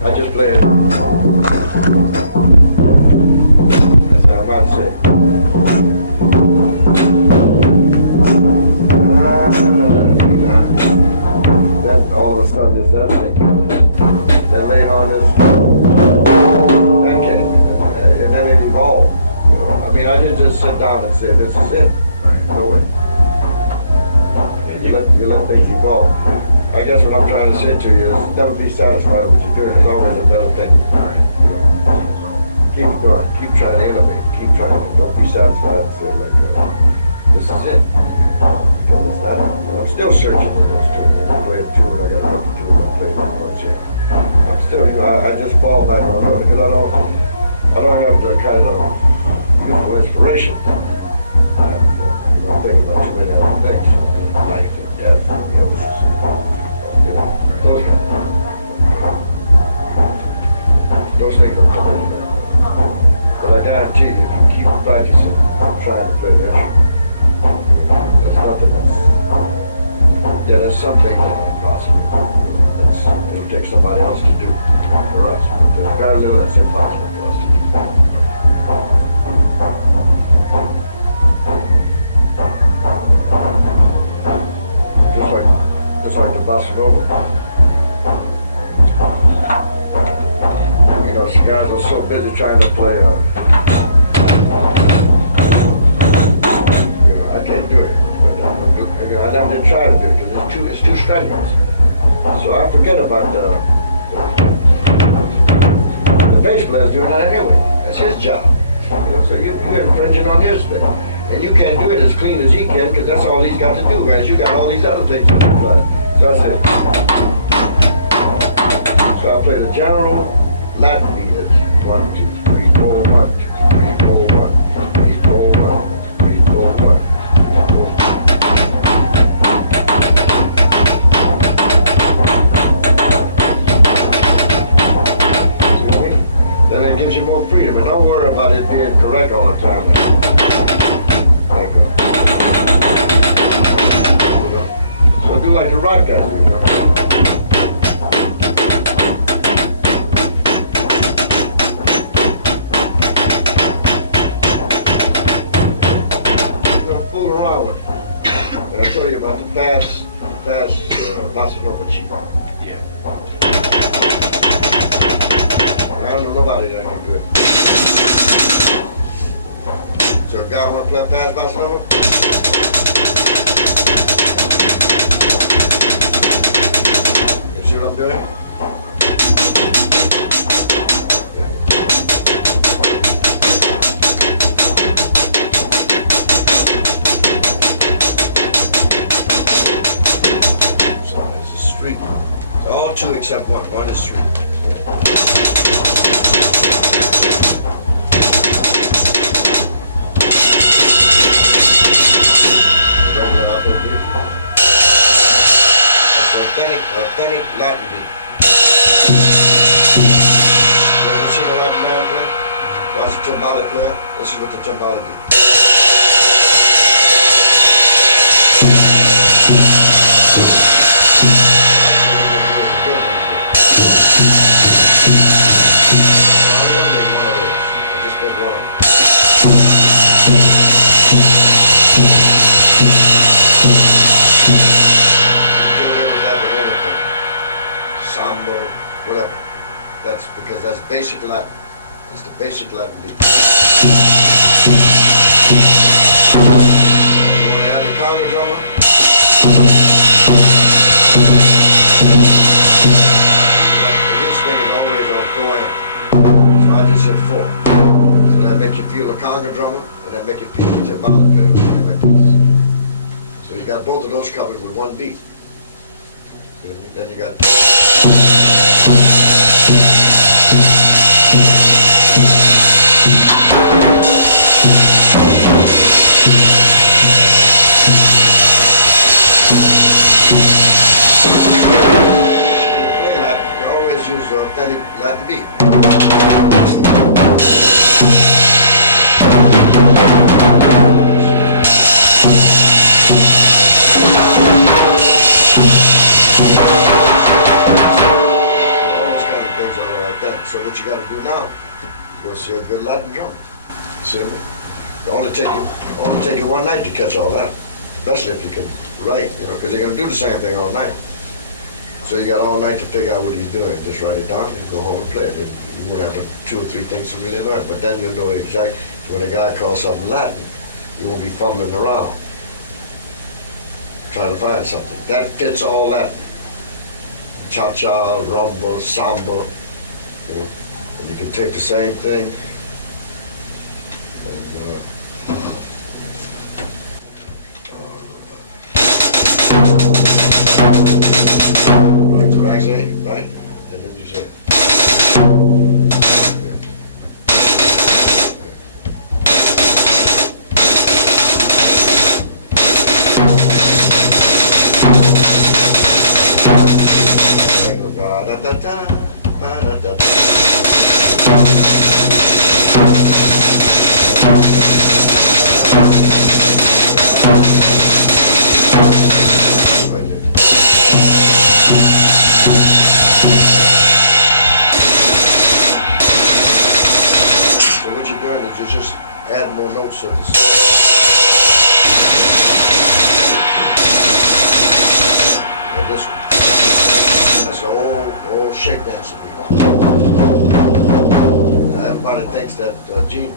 I just play it. That's what I'm about to say. Then all of a sudden it's that thing. Then later on this that came, and then it evolved. You know? I mean, I didn't just sit down and say, this is it. No way. You let things evolve. I guess what I'm trying to say to you is never be satisfied with what you're doing. There's always a better thing. You know? Keep it going. Keep trying to innovate. Keep trying to, don't be satisfied and feel like this is it. Because it's not. I'm still searching for those two. I'm playing two and I got a couple two and I'm playing with Poinciana. I'm still, you know, I just fall back on it because I don't have the kind of youthful inspiration. I have to, think about too many other things. Life and death and those things don't come in there. But I guarantee you, if you keep practicing, trying to play the instrument, there's nothing else. Yeah, there's some things that are impossible. It'll take somebody else to do for us. But there's very little that's impossible for us to do. Just like the Bossa Nova. You know, some guys are so busy trying to play, you know, I can't do it. But, you know, I never did try to do it because it's too strenuous. So I forget about the bass player's doing that anyway. That's his job. You know, so you're infringing on his thing. And you can't do it as clean as he can because that's all he's got to do, man. You got all these other things to do. So I said, so I play the general Latin beat. It's 1, 2, 3, 4, 1, 2, 3, 4, 1, 3, 4, 1, 3, 4, 1, 3, 4, 1. Then it gives you more freedom. And don't worry about it being correct all the time. So do like the rock guys do, you know. Don't fool around with it. And I'll tell you about the fast Bossa Nova cheap. Yeah. I don't know nobody that can do it. So a guy want to play a fast Bossa Nova? You see what I'm doing? So it's a street. All two except one. One is street. Authentic Latin beat. You ever seen a Latin man play? Watch the timbale play. Let's see what the timbale do. Basic Latin. It's the basic Latin beat. You want to add the congas on it? This thing is always on 4 amp. So I just said 4. So that makes you feel a conga drummer, and that makes you feel the timbale player. So you got both of those covered with one beat. Then you got always use the authentic Latin beat. All those kind of things are what you got to do now. Go see a good Latin drummer. See me? It only take you one night to catch all that, especially if you can write, because they're going to do the same thing all night. So you got all night to figure out what you're doing. Just write it down and go home and play it. And you won't have 2 or 3 things to really learn, but then you'll know exactly when a guy calls something Latin, you won't be fumbling around trying to find something. That fits all that. Cha-cha, rumba, samba. And you can take the same thing and like what I say, right? And then you say,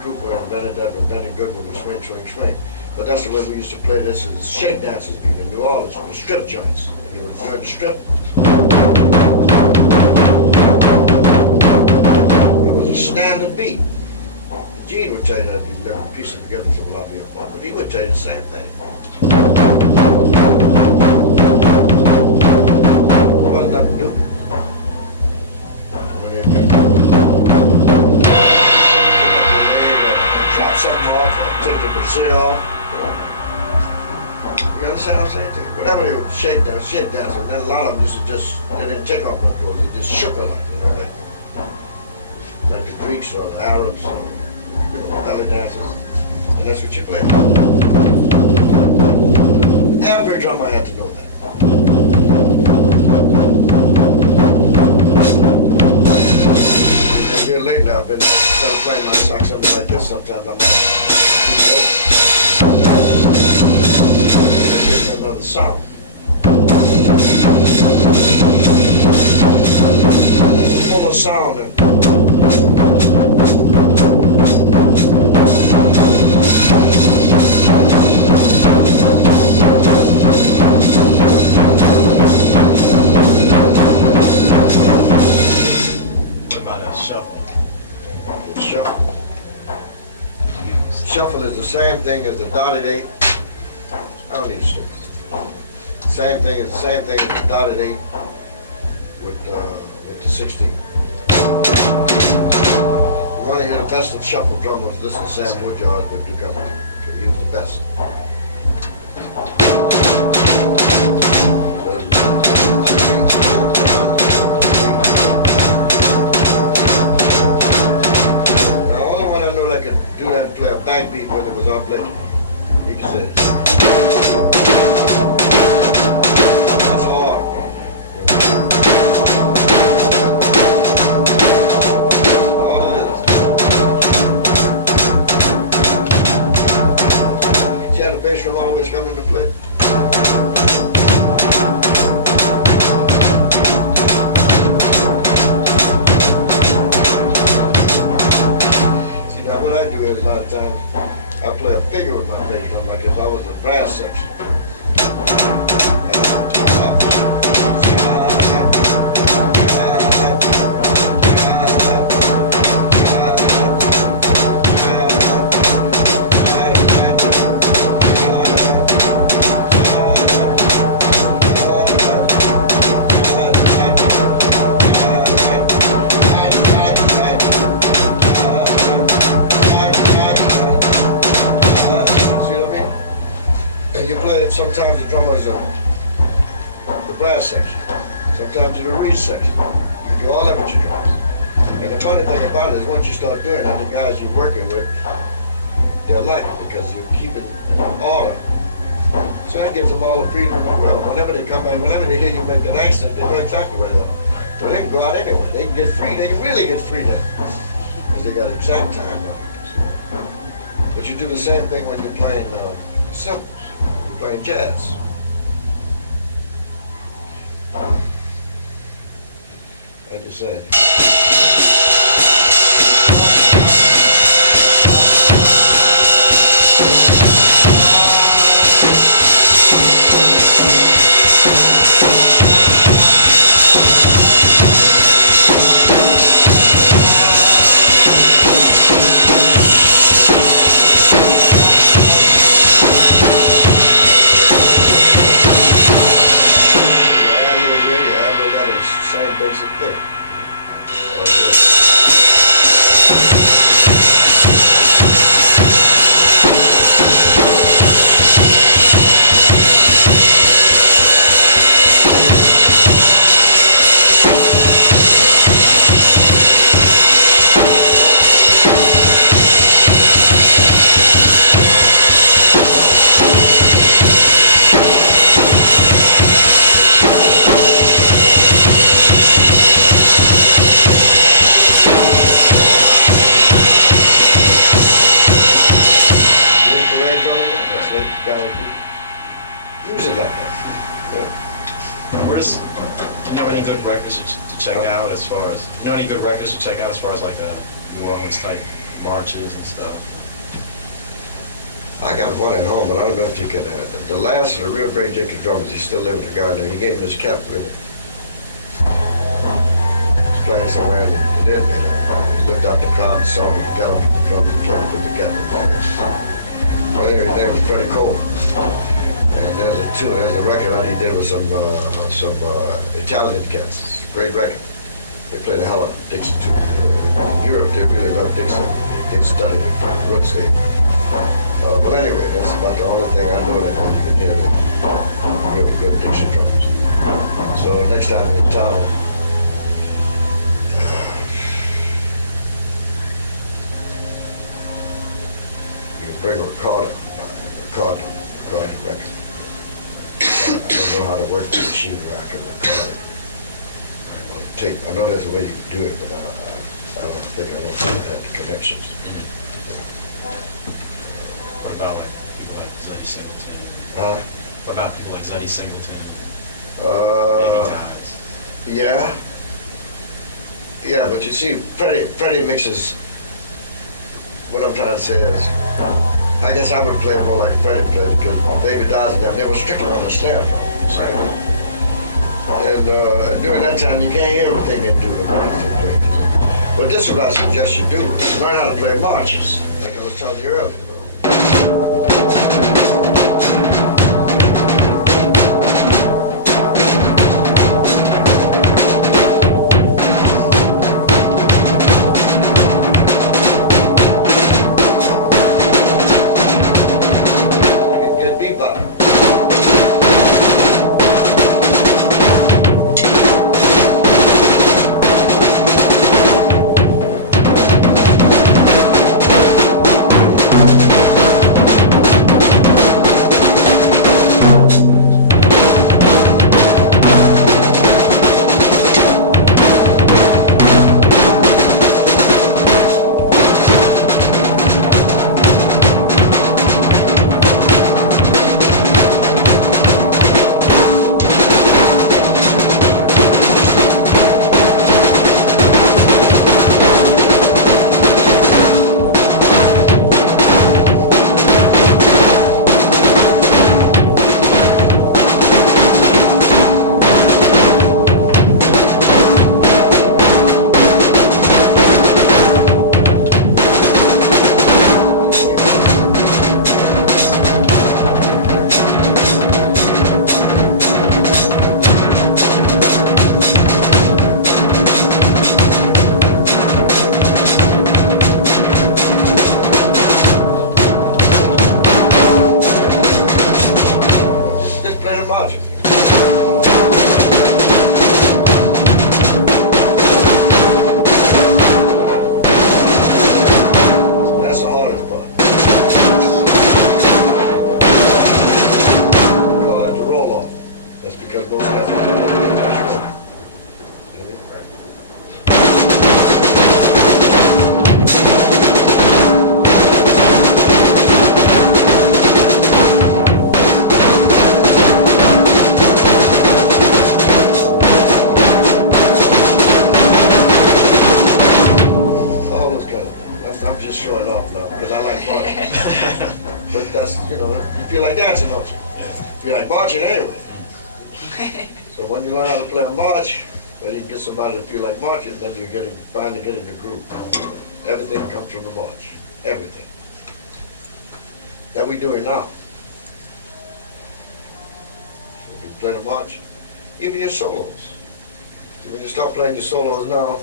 Krupa invented that, invented good with the swing, swing, swing. But that's the way we used to play this as shake dances in New Orleans, the strip joints. You were doing the strip. It was a standard beat. Gene would tell you that if you never piece it together from a lot of your part, but he would tell you the same thing. It wasn't nothing new. Something off or take the brassiere off. You understand what I'm saying? Whatever they would shake dance, and then a lot of them used to just, they didn't take off their clothes, they just shook a lot, like the Greeks or the Arabs or, belly dancers. And that's what you play. Every drummer had to know that. It's getting late now, I've been playing my song, something like this sometimes. I'm another sound. Full of sound. What about that shuffle? The shuffle. Shuffle is the same thing as the dotted 8. I don't need to. Same thing as the dotted 8 with the 16. You want to hear the best of shuffle drummers, listen to Sam Woodyard with the government. He was the best. The only one I know that could do that and play a backbeat with it was our Blakey. He could say, that's hard. All it is. You had a bass drum always coming to play. See, now what I do is a lot of times, I play a figure with my bass drum, like if I was a brass section. Sometimes the drummer is the brass section. Sometimes it's the reed section. You do all that with your drum. And the funny thing about it is once you start doing it, the guys you're working with, they'll like it because you keep it in order. So that gives them all the freedom in the world. Whenever they come back, whenever they hear you make that accent, they know exactly what they are. Well, they can go out anyway. They can get free. They can really get free then. Because they got exact time. But you do the same thing when you're playing simple. You're playing jazz. Like you said. Like New Orleans type marches and stuff? I got one at home, but I don't know if you can. The last one, a real great Dickie drummer, he still lives in the garden. He gave me his cap with it. He's playing somewhere, and he did. He looked out the crowd and saw me, got him, put the cap in. Well, anyway, his name was pretty cold. And there's a tune, there's a record out he did with some Italian cats. Great record. They play the hell out of Dixie too. In Europe, they really love Dixie. Get studied in Brooks State. But anyway, that's about the only thing I know that you can hear the real good Dixie drums. So next time in town, you can bring a recorder. Recording record. I don't know how to work the machine after the recording. I know there's a way you can do it, but I don't think I want to have the connections. Mm-hmm. What about like people like Zeddy Singleton? What about people like Zeddy Singleton? Yeah, but you see, Freddie mixes. What I'm trying to say is, I guess I would play more like Freddie played because David Dodson, they were strictly on the snare drum, right? And during that time, you can't hear everything they do. But this is what I suggest you do. Learn how to play marches, like I was telling you earlier. you learn how to play a march, well, you get somebody to feel like marching, then you finally get in the groove. Everything comes from the march. Everything. That we doing now. If you play the march, even your solos. When you start playing your solos now,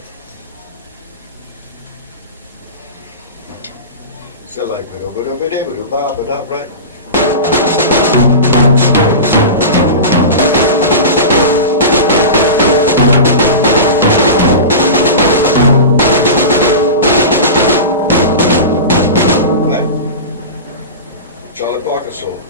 feel like right? Charlie Parker solo.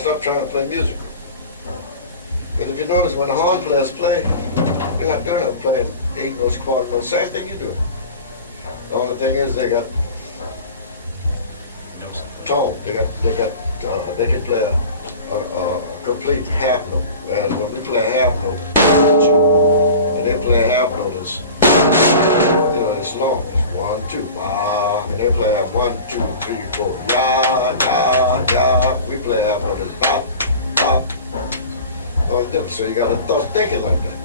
Stop trying to play musical. And if you notice, when the horn players play, you're not doing it playing 8 notes, quarter notes, same thing you do. The only thing is they got tone. They can play a complete half note. Whereas when we play half note, and they play half note, it's long. 1, 2, and they play 1, 2, 3, 4, ya. We play half note and bop. All different. So you gotta start thinking like that.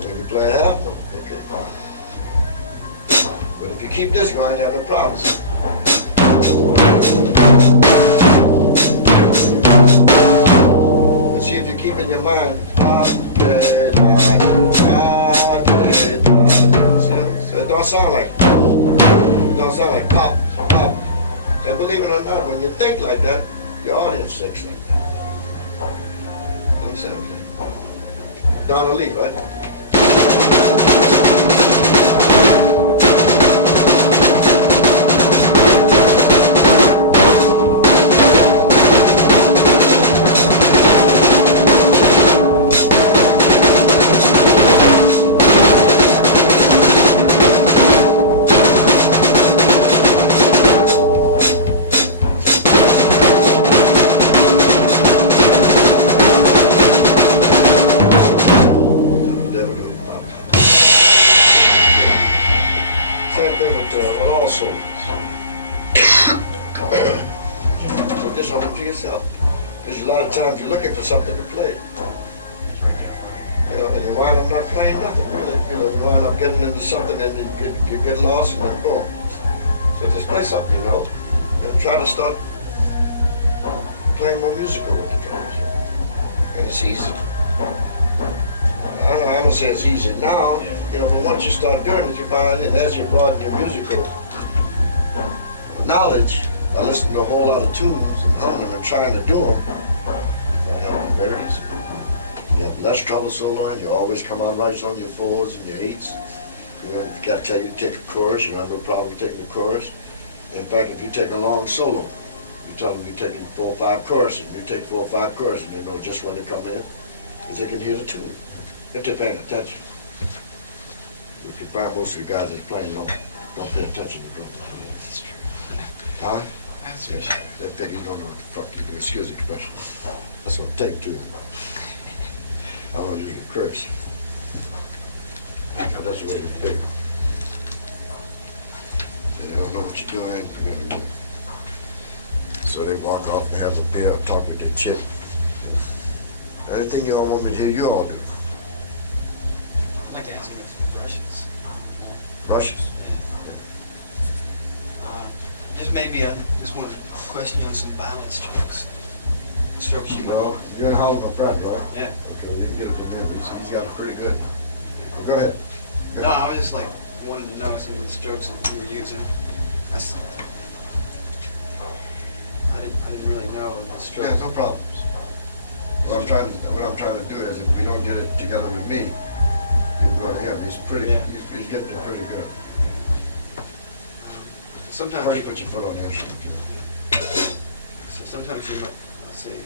When you play half note, okay, fine. But if you keep this going, you have no problems. But see if you keep in your mind, it don't sound like pop. And believe it or not, when you think like that, your audience thinks like that. You know what I'm saying? Donna Lee, right? Knowledge, I listen to a whole lot of tunes and humming and trying to do them. Very easy. You have less trouble soloing. You always come out right on your 4s and your 8s. You know, got to tell you to take a chorus. You don't have no problem taking the chorus. In fact, if you take a long solo, you tell them you're taking 4 or 5 choruses. You take 4 or 5 choruses, you know just when they come in, because they can hear the tune if they're paying attention. You can find most of the guys that are playing don't pay attention to drum. Huh? Yes. They think you don't know what the fuck you do. Excuse the expression. That's what I take too. I don't usually curse. But that's the way they think. They don't know what you're doing. So they walk off and have a beer, talk with their chick. Anything you all want me to hear, you all do. I'd like to ask you about brushes. Brushes? Just maybe just want to question you on some balance strokes you Well, you're in Holland, my friend, right? Yeah. Okay, well, you can get it from him. He's got it pretty good. Well, go ahead. No, I was just wanted to know some of the strokes you were using. I didn't really know the strokes. Yeah, no problems. What I'm trying to do is, if we don't get it together with me, we can go to him. He's getting it pretty good. Sometimes Where do you put your foot on the instrument? So sometimes you might say.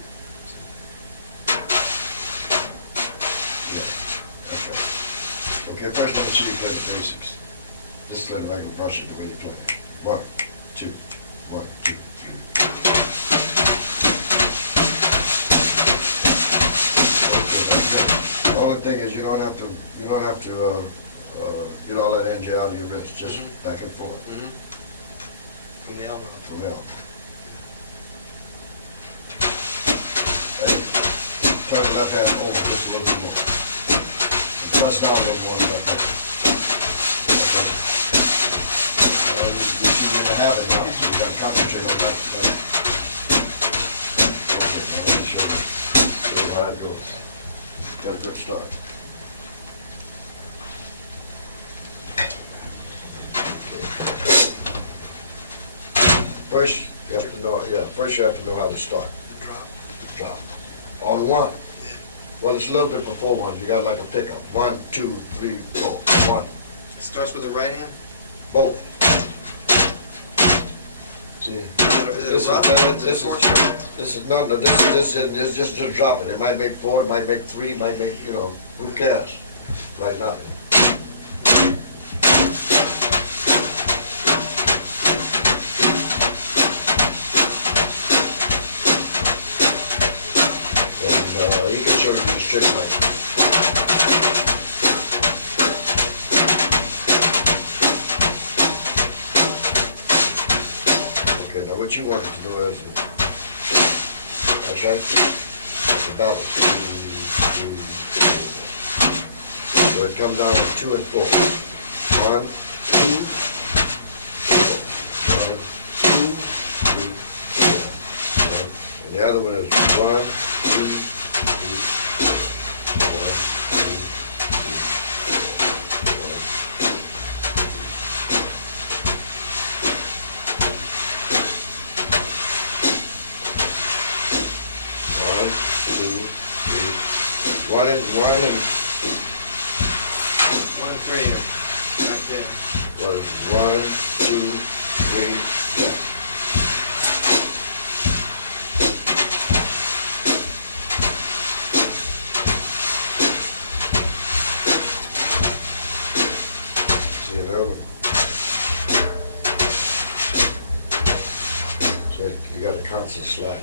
Yeah. Okay. Okay. First, let me see you play the basics. Just play the regular brushes the way you play. 1, 2, 1, 2, 3. Okay, that's it. The only thing is you don't have to get all that energy out of your wrist, just back and forth From the elbow. from now. Hey, turn the left hand over just a little bit more. And press down a little more on that hand. Okay. You see you're in a habit now, so you gotta concentrate on that. Okay, now let me show you how it goes. Got a good start. First, you have to know, first you have to know how to start. Drop. On one. Well, it's a little bit before one. You got like a pickup. 1, 2, 3, 4. 1. It starts with the right hand? Both. See, this is just drop it. It might make 4, it might make 3, it might make, who cares? Right now. You can show it to the strip like okay, now what you want to do is, okay, it's about 2, 3, 4. So it comes down on 2 and 4. 1, 2, 4. 1, 2, 3, 4. And the other one is 1, 2, 3, 1 and 3 here. Right there. was 1, 2, 3, 4. See another one. So you got a constant slack.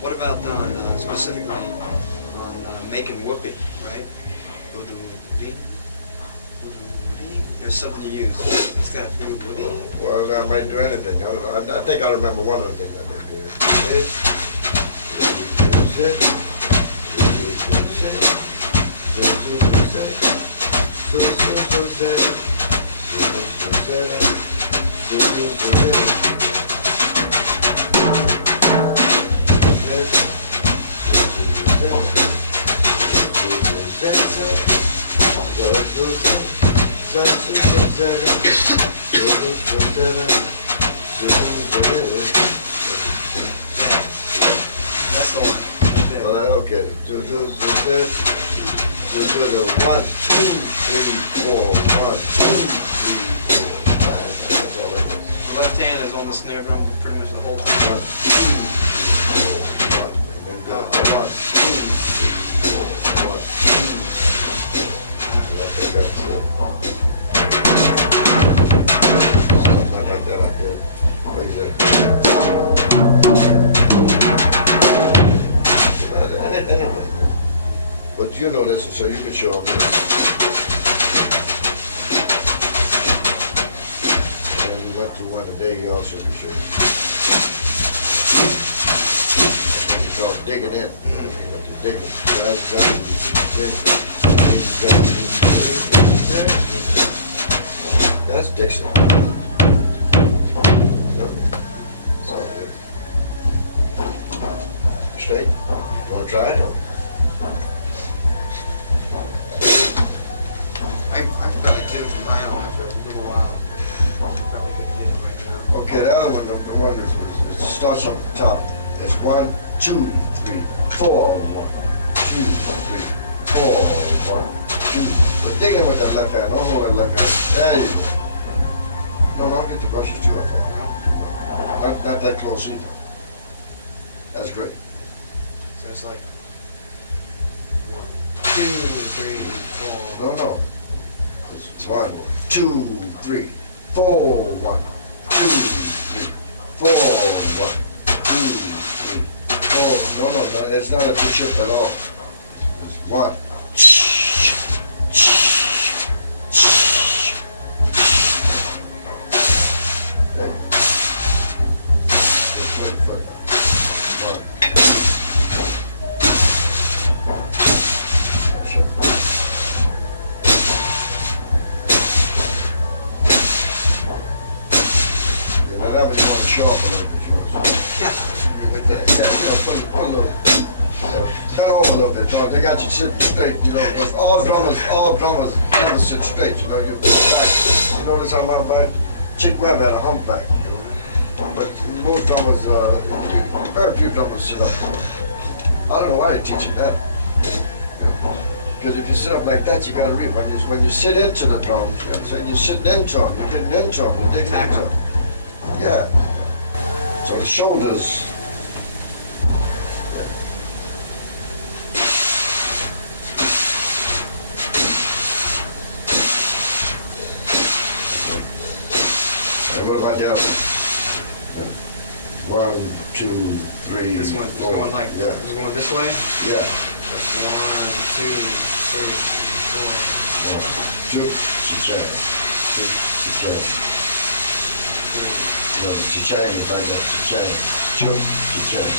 What about specifically on making whoopee, right? There's something you use. It's got to do with whoopee. Well, that might do anything. I think I remember one of the things That's the one. okay. Do the 1, 2, 3, 4. 1, 2, 3, 4. That's all right. The left hand is on the snare drum pretty much the whole time. 1, 2, 3, 4. 1. And then go 1, 2, 3, 4. 1. I think that's good. Not like that up there. Right there. But you know this, so you can show them this. And we went through one today, you also should. What we call digging in. Digging. That's Dixon. Straight? You want to try it? I could probably get it from vinyl after a little while. Probably could get it right now. Okay, the other one, the one that starts on the top. It's 1, 2, 3, 4, 1, 2, 3, 4, 1, 2. But dig in with that left hand. Don't hold that left hand. There you go. No, don't get the brushes too up. Not that close either. That's great. It's like 1, 2, 3, 4. No. It's 1, 2, 3, 4, 1, 2, 3, 4, 1, 2, 3, 4. No, it's not a good chip at all. One. Foot. One. You know, that was you want to show off a little bit, you know. Put a little, bend over a little bit, John. They got you sitting straight, you know. Because all drummers sit straight, you know. You sit back. You notice how my Chick Webb had a humpback, you know. But most drummers, very few drummers sit up. I don't know why they teach you that. Because if you sit up like that, you got to read. When you sit into the drums, you know what I'm saying? You sit into them. You didn't into them. You dig into them. Yeah. So the shoulders. Yeah. And what about the other? 1, 2, 3, This one, 4. going like, Yeah. you going this way? Yeah. 1, 2, 3, 4. 1, 2, chicane. 2, chicane. No, chicane is like that. Chicane. 2, chicane.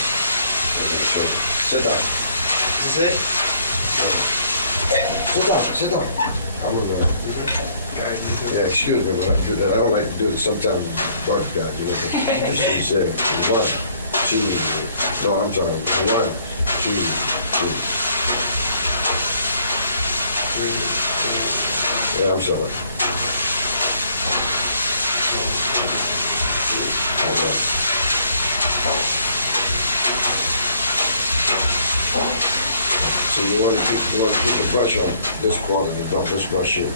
Sit down. Is it? Sit down. I'm gonna. Yeah, excuse me when I do that. I don't like to do this. Sometimes work guys do it. She said 1, 2. No, I'm sorry. 1, 2, 3. Yeah, I'm sorry. So you want to keep the brush on this corner and don't just brush here.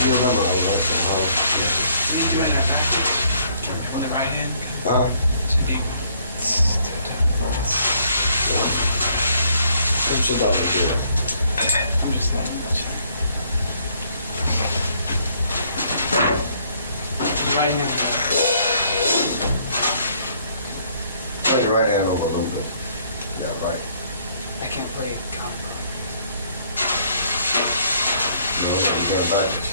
You remember I was asking, huh? Are you doing that backwards? On the right hand? Huh? Sit down here. I'm just right hand. Turn your right hand over a little bit. Yeah, right. I can't play it counter. No, I'm going backwards.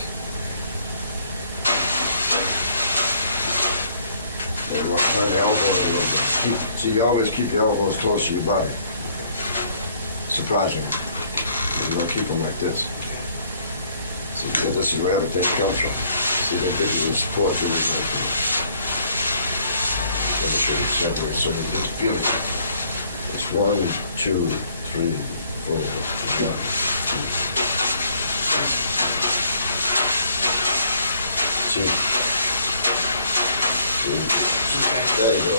Turn your elbow a little bit. See, you always keep your elbows close to your body. Surprisingly. You don't keep them like this. See, because this is where everything comes from. See, they give you the support to it like this. Let me show you separate so you just feel it. It's 1, 2, 3, 4, 5. See? There you go.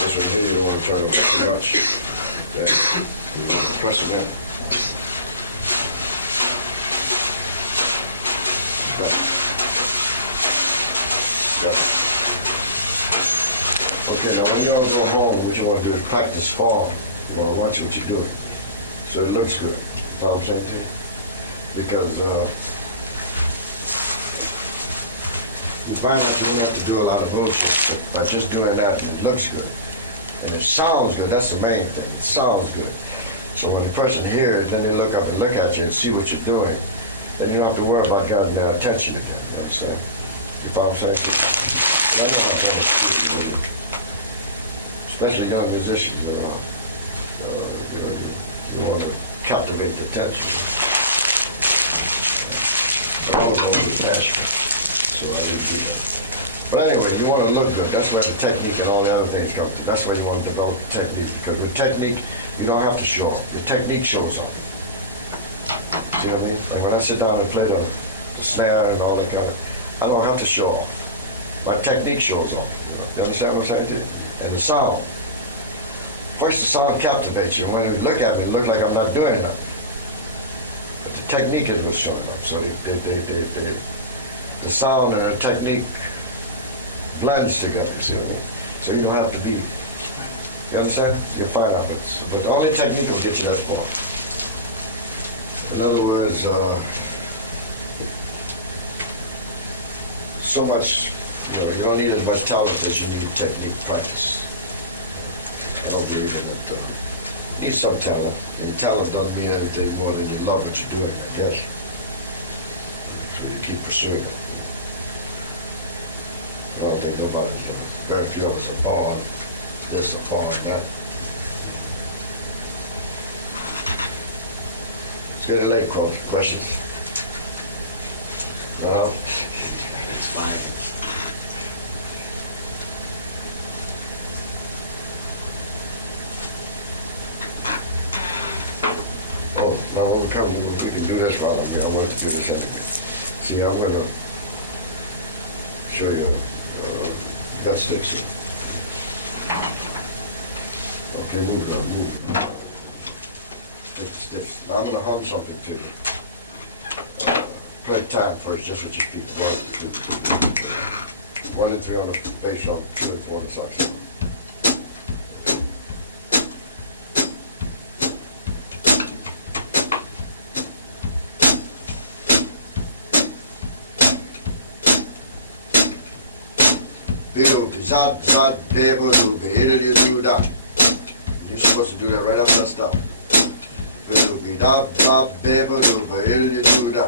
This one here, you want to turn over too much. There. Press it down. Okay, now when you all go home, what you want to do is practice form. You want to watch what you're doing. So it looks good. You know what I'm saying to you? Because you find out you don't have to do a lot of bullshit, but by just doing that, it looks good. And it sounds good, that's the main thing. It sounds good. So when the person hears, then they look up and look at you and see what you're doing. Then you don't have to worry about getting their attention again. You understand? You follow what I'm saying? And I know how Dennis is, especially young musicians. You want to captivate the attention. But all of those are passionate, so I didn't do that. But anyway, you want to look good. That's where the technique and all the other things come from. That's where you want to develop the technique, because with technique, you don't have to show off. Your technique shows off. See what I mean? Like when I sit down and play the snare and all that kind of, I don't have to show off. My technique shows off. You understand what I'm saying to you? And the sound. First, the sound captivates you. And when you look at me, it looks like I'm not doing nothing. But the technique is what's showing up. So the sound and the technique blends together. See what I mean? So you don't have to be. You understand? You'll find out. But the only technique will get you that far. In other words, so much, you don't need as much talent as you need technique practice. I don't believe in it. You need some talent, and talent doesn't mean anything more than you love what you're doing, I guess. So you keep pursuing it. I don't think nobody's very few of us are born this or born that. It's getting late, Cross. Questions? No? It's fine. Oh, now when we come, we can do this while I'm here. I want to do this anyway. See, I'm going to show you that sticks here. Okay, move it up, move it up. Now I'm going to hum something to you. Play time first, just with your feet. 1, 2, 3. 1 and 3 on the bass drum, 2 and 4 on the saxophone. Zad, zad, debo, do, do, da. You're supposed to do that right after that stop. Da, da, debo, do, do, da.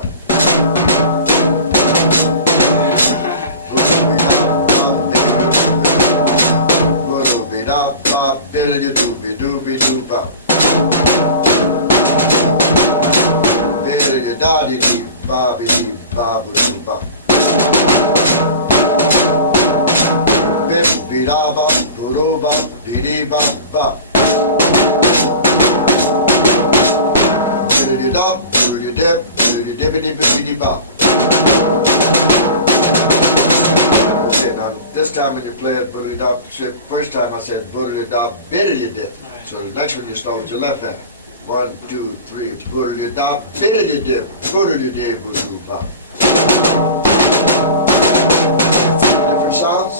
Bidaba, Guruba, Bidiba, Ba. Bididab, Bidideb, Bididibidibidibba. Okay, now this time when you play it, Bididab, first time I said Bididab, Bididib. So the next one you start with your left hand. 1, 2, 3, Bididab, Bididib, Bididib, Bididibba. Different sounds?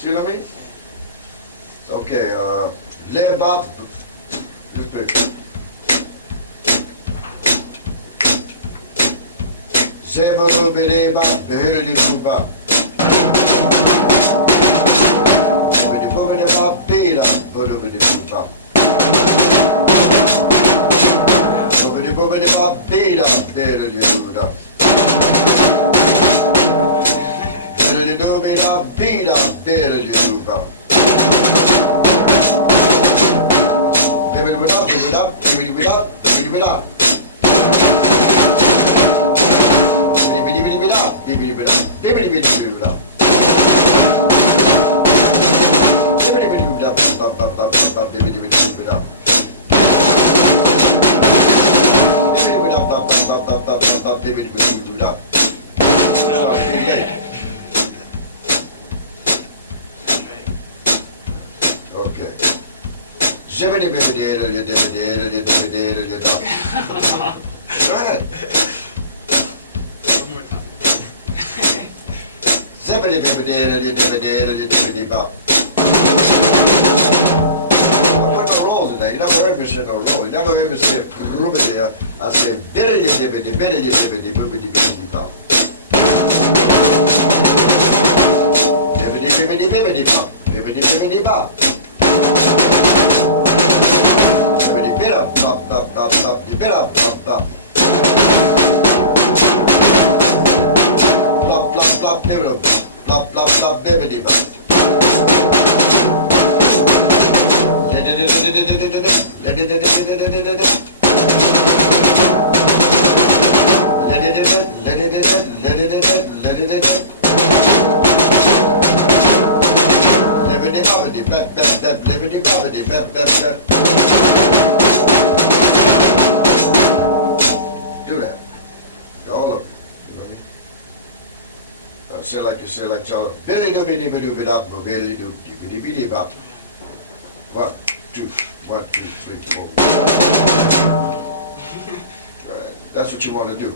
See what I mean? Okay, leba, zeba, bereba, beheri, kuba. Bedi, bubedeba, beda, budubedi, kuba. Bubedi, bubedeba, beda, beheri, kuba. Bida, bida, bida, bida. Bida, bida, bida, bida, bida, bida. Go ahead. I put no rolls in there. You never heard me say no roll. You never heard me say Krupa there. I said biddity dibbity biddity dibbity bibbity bibbity bop. Bibbity bibbity bibbity bop. Bibbity bibbity bop. Bibbity bit up bop bop bop bop. You bit up bop bop. Blop blop blop bibbity bop. Blop blop blop bibbity bop. Do that. All of it. You know what I mean? Say like Charles. Billy do biddy biddy biddy up, billy do biddy biddy bop. 1, 2, 1, 2, 3, 4. Right. That's what you want to do.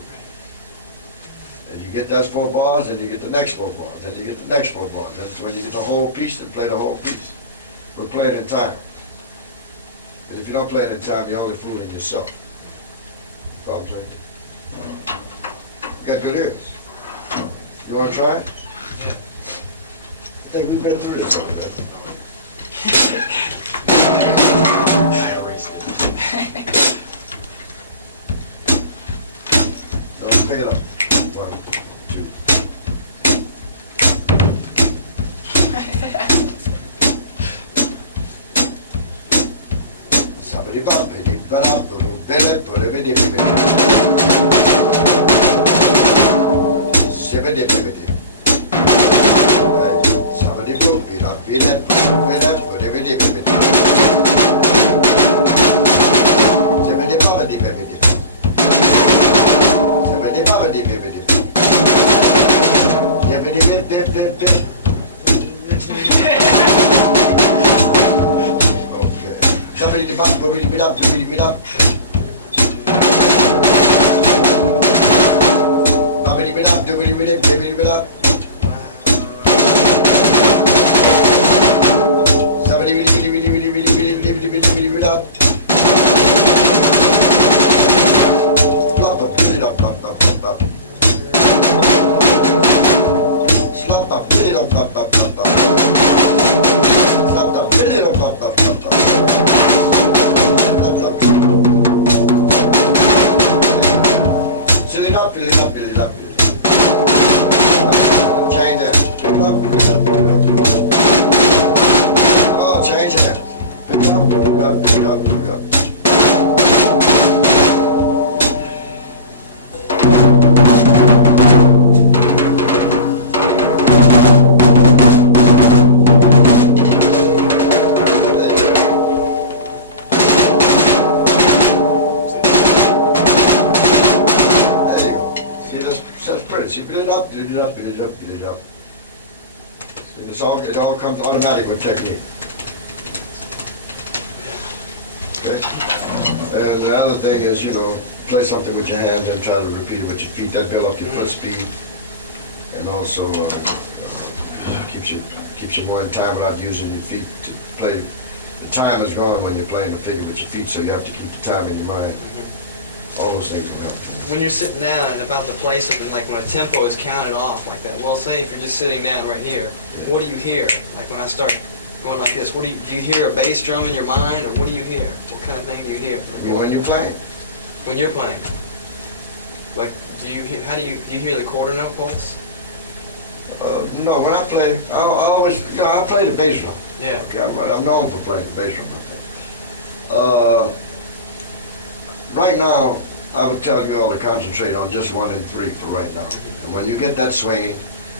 And you get those 4 bars, and you get the next 4 bars, and you get the next 4 bars. That's when you get the whole piece to play the whole piece. We're playing in time. And if you don't play it in time, you're only fooling yourself. You follow what I'm saying? You got good ears. You wanna try it? Yeah. I think we've been through this already. I erased it. So pick it up. 1, 2. Somebody bump it, but up, but somebody broke it up, be that, but every day, baby. Somebody body, baby. Somebody body, baby. Okay. Somebody the bump, me up, me up. Somebody me up. Build it up. And it all comes automatic with technique. Okay? And the other thing is, play something with your hands and try to repeat it with your feet. That builds up your foot speed. And also keeps you more in time without using your feet to play. The time is gone when you're playing the figure with your feet, so you have to keep the time in your mind. All those things will help. When you're sitting down and about to play something, like when a tempo is counted off like that, well, say if you're just sitting down right here, what do you hear? Like when I start going like this, do you hear a bass drum in your mind, or what do you hear? What kind of thing do you hear? When you're playing. When you're playing. Like, do you hear the quarter note pulse? No, when I play, I play the bass drum. Yeah. Okay, I'm known for playing the bass drum. Right now, I would tell you all to concentrate on just 1 and 3 for right now. And when you get that swinging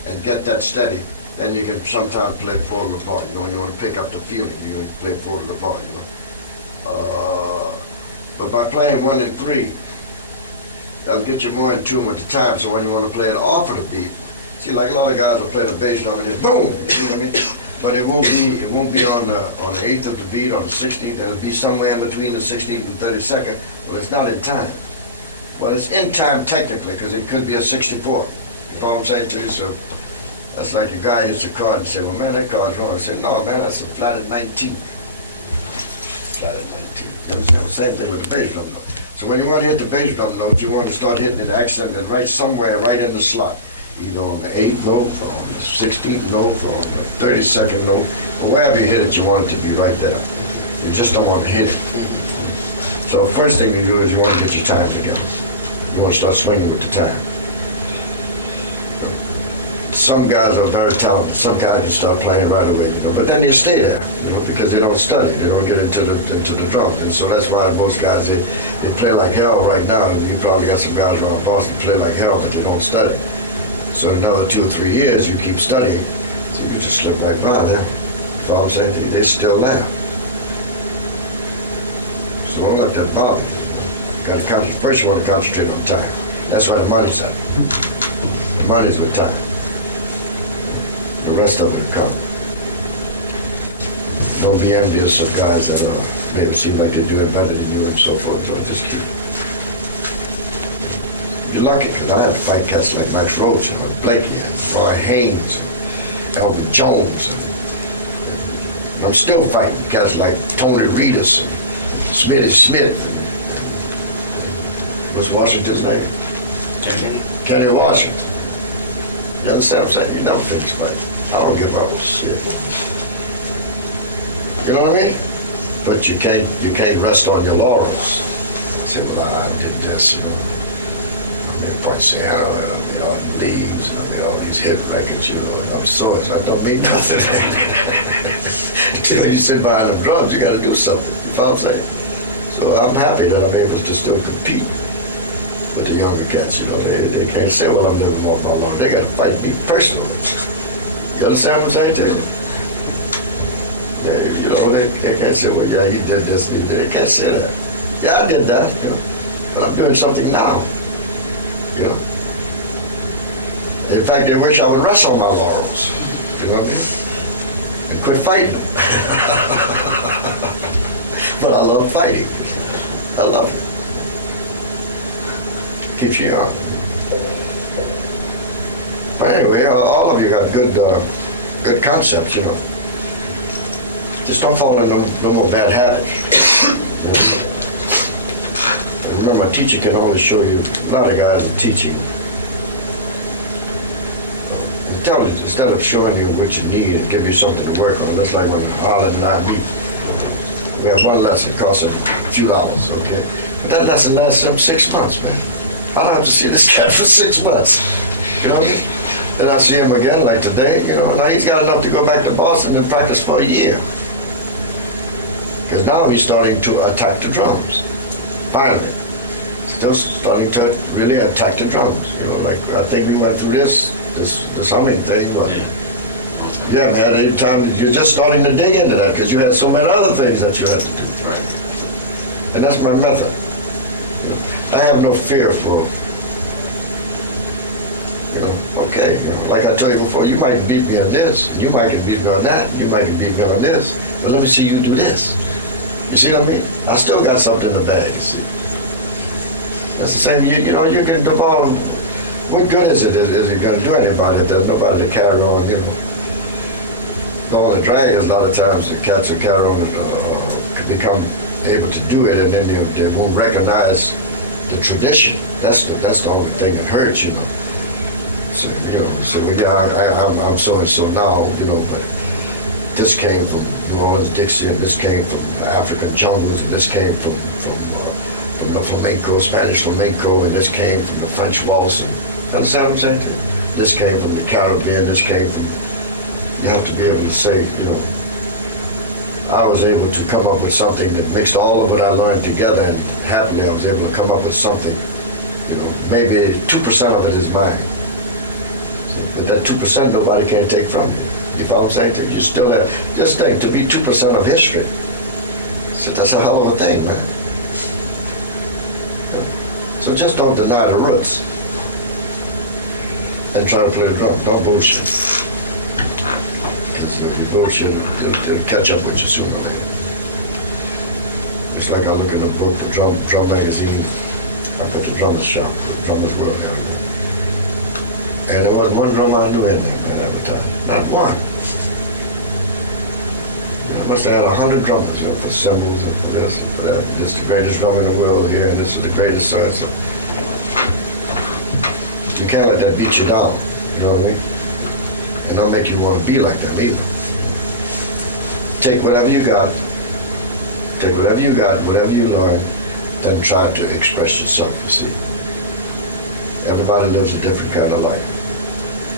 and get that steady, then you can sometimes play 4 of the part. When you want to pick up the feeling, you can play 4 of the part. But by playing 1 and 3, that'll get you more in tune with the time. So when you want to play it off of the beat, see, like a lot of guys will play the bass drum and it's boom. You know what I mean? But it won't be on the 8th of the beat, on the 16th, and it'll be somewhere in between the 16th and 32nd. Well, it's not in time. Well, it's in time technically, because it could be a 64. You know what I'm saying to you? So that's like a guy hits a card and say, well, man, that card's wrong. I say, no, man, that's a flat at 19. Flat at 19. You understand? Same thing with the bass drum note. So when you want to hit the bass drum note, you want to start hitting an accent and right somewhere right in the slot. Either on the 8th note, or on the 16th note, or on the 32nd note, or wherever you hit it, you want it to be right there. You just don't want to hit it. So first thing you do is you want to get your time together. You want to start swinging with the time. Some guys are very talented. Some guys can start playing right away, but then they stay there, because they don't study. They don't get into the drum. And so that's why most guys, they play like hell right now. And you probably got some guys around Boston play like hell, but they don't study. So in another 2 or 3 years, you keep studying, so you just slip right by there. You know what I'm saying? They're still there. So don't let that bother you. You got to concentrate. First, you want to concentrate on time. That's why the money's at. The money's with time. The rest of it will come. Don't be envious of guys that maybe seem like they're doing better than you and so forth. So just keep. You're lucky, because I had to fight cats like Max Roach, Blakey, and Roy Haynes, and Elvin Jones, and I'm still fighting guys like Tony Reedus, and Smitty Smith, and what's Washington's name? Kenny Washington. You understand what I'm saying? You never finish fighting. I don't give up. Shit. You know what I mean? But you can't rest on your laurels. Say, well, I did this, you know. I made Poinciana, and I made all the leaves, and I made all these hit records, you know, and I'm sorts. That don't mean nothing. You know, you sit behind them drums, you got to do something. You know what I'm saying? So I'm happy that I'm able to still compete with the younger cats. You know, they can't say, well, I'm living off my lawn. They got to fight me personally. You understand what I'm saying to you? You know, they can't say, well, yeah, he did this, he did. They can't say that. Yeah, I did that, you know, but I'm doing something now, you know. In fact, they wish I would rest on my laurels, you know what I mean? And quit fighting. But I love fighting. I love it. Keeps you young. But anyway, all of you got good concepts, you know. Just don't fall into no more bad habits. You know? And remember, a teacher can only show you, a lot of guys are teaching. Instead of showing you what you need and give you something to work on, that's like when Harlan and I meet. We have one lesson, it costs a few dollars, okay? But that lesson lasts them 6 months, man. I don't have to see this cat for 6 months. You know what I mean? Then I see him again, like today, you know, now he's got enough to go back to Boston and practice for a year. Because now he's starting to attack the drums. Finally. Still starting to really attack the drums. You know, like I think we went through this humming thing. But yeah, man, every time you're just starting to dig into that because you had so many other things that you had to do. Right. And that's my method. You know, I have no fear for, you know, okay, you know, like I told you before, you might beat me on this, and you might can beat me on that, and you might can beat me on this, but let me see you do this. You see what I mean? I still got something in the bag, you see. That's the same, you know, you can devolve. What good is it? Is it going to do anybody if there's nobody to carry on, you know? All the drag, a lot of times the cats that carry on could become able to do it, and then they won't recognize the tradition. That's the only thing that hurts, you know. So, you know, well, yeah, I'm so and so now, you know, but this came from New Orleans, Dixie, and this came from the African jungles, and this came from the flamenco, Spanish flamenco, and this came from the French waltz. And, you understand what I'm saying? This came from the Caribbean, this came from, you have to be able to say, you know, I was able to come up with something that mixed all of what I learned together, and happily I was able to come up with something, you know, maybe 2% of it is mine. See? But that 2% nobody can take from you. You follow what I'm saying? You still have, just think, to be 2% of history, so that's a hell of a thing, man. So just don't deny the roots and try to play the drum. Don't bullshit. Because if you bullshit, it'll catch up with you sooner or later. It's like I look in a book, the drum magazine. I put the drummer's shop, the drummer's world out there. And there wasn't one drum I knew in there, man, advertised. Not one. You know, I must have had 100 drummers, you know, for cymbals and for this and for that. This is the greatest drum in the world here, and this is the greatest so and so. You can't let that beat you down, you know what I mean? And don't make you want to be like them either. Take whatever you got, whatever you learn, then try to express yourself, you see. Everybody lives a different kind of life.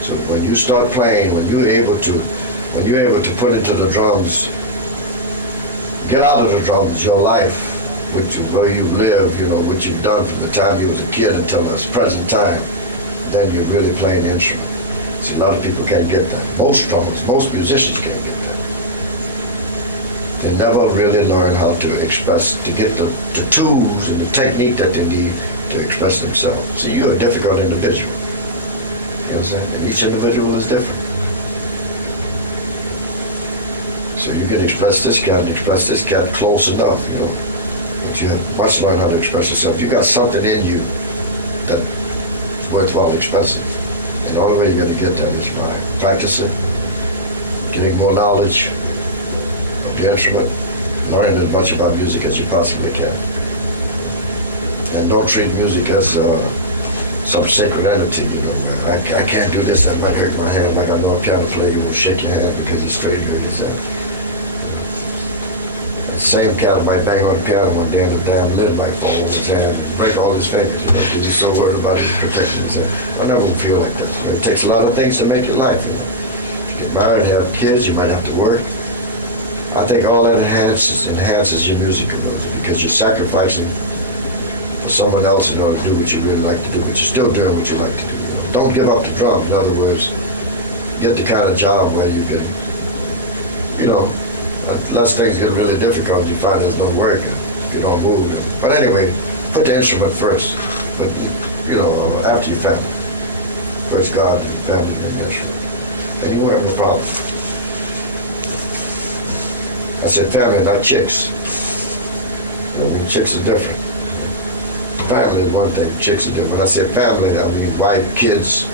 So when you start playing, when you're able to put into the drums, get out of the drums your life, where you live, you know, what you've done from the time you was a kid until this present time, then you're really playing the instrument. See, a lot of people can't get that. Most musicians can't get that. They never really learn how to express, to get the tools and the technique that they need to express themselves. See, you're a difficult individual. You know what I'm saying? And each individual is different. So you can express this cat and express this cat close enough, you know. But you must learn how to express yourself. You got something in you that's worthwhile expressing. And the only way you're going to get that is by practicing, getting more knowledge of the instrument, learning as much about music as you possibly can. And don't treat music as some sacred entity, you know, where I can't do this, that might hurt my hand, like I know a piano player, you will shake your hand because he's straight here, his hand. That same piano might bang on the piano one day and the damn lid might fall on his hand and break all his fingers, you know, because he's so worried about his protecting his hand. I never feel like that. It takes a lot of things to make it life, you know. To get married, have kids, you might have to work. I think all that enhances your music ability because you're sacrificing for someone else in order to do what you really like to do, but you're still doing what you like to do. You know? Don't give up the drum. In other words, get the kind of job where you can, you know, unless things get really difficult, you find it don't work if you don't move. But anyway, put the instrument first. But, you know, after your family. First God and your family, then the instrument. And you won't have no problem. I said family, not chicks. I mean, chicks are different. Family is one thing, chicks are different. When I say family, I mean wife, kids,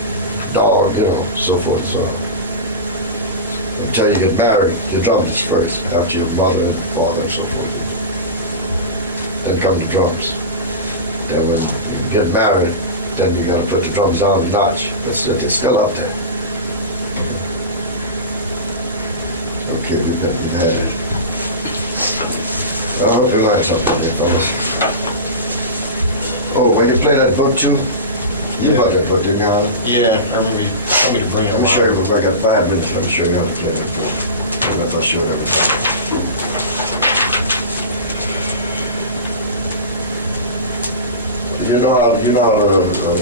dog, you know, so forth and so on. Until you get married, the drums is first, after your mother and father and so forth. Then come the drums. Then when you get married, then you gotta put the drums down a notch. But they're still up there. Okay, we've had it. I hope you learned something there, fellas. Oh, when you play that book too, you bought that book, didn't you, Howard? Yeah, I remember you told me to bring it. Let me show you, I got 5 minutes, let me show you how to play that book. I'm not sure everything. You know how,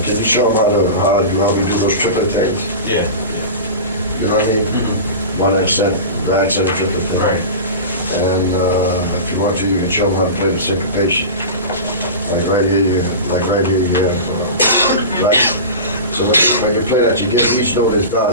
can you show them how we do those triplet things? Yeah. You know what I mean? Mm-hmm. One accent, the accent of triplet thing. Right. And if you want to, you can show them how to play the syncopation. Like right here, you have, right? So when you play that, you give each note its value.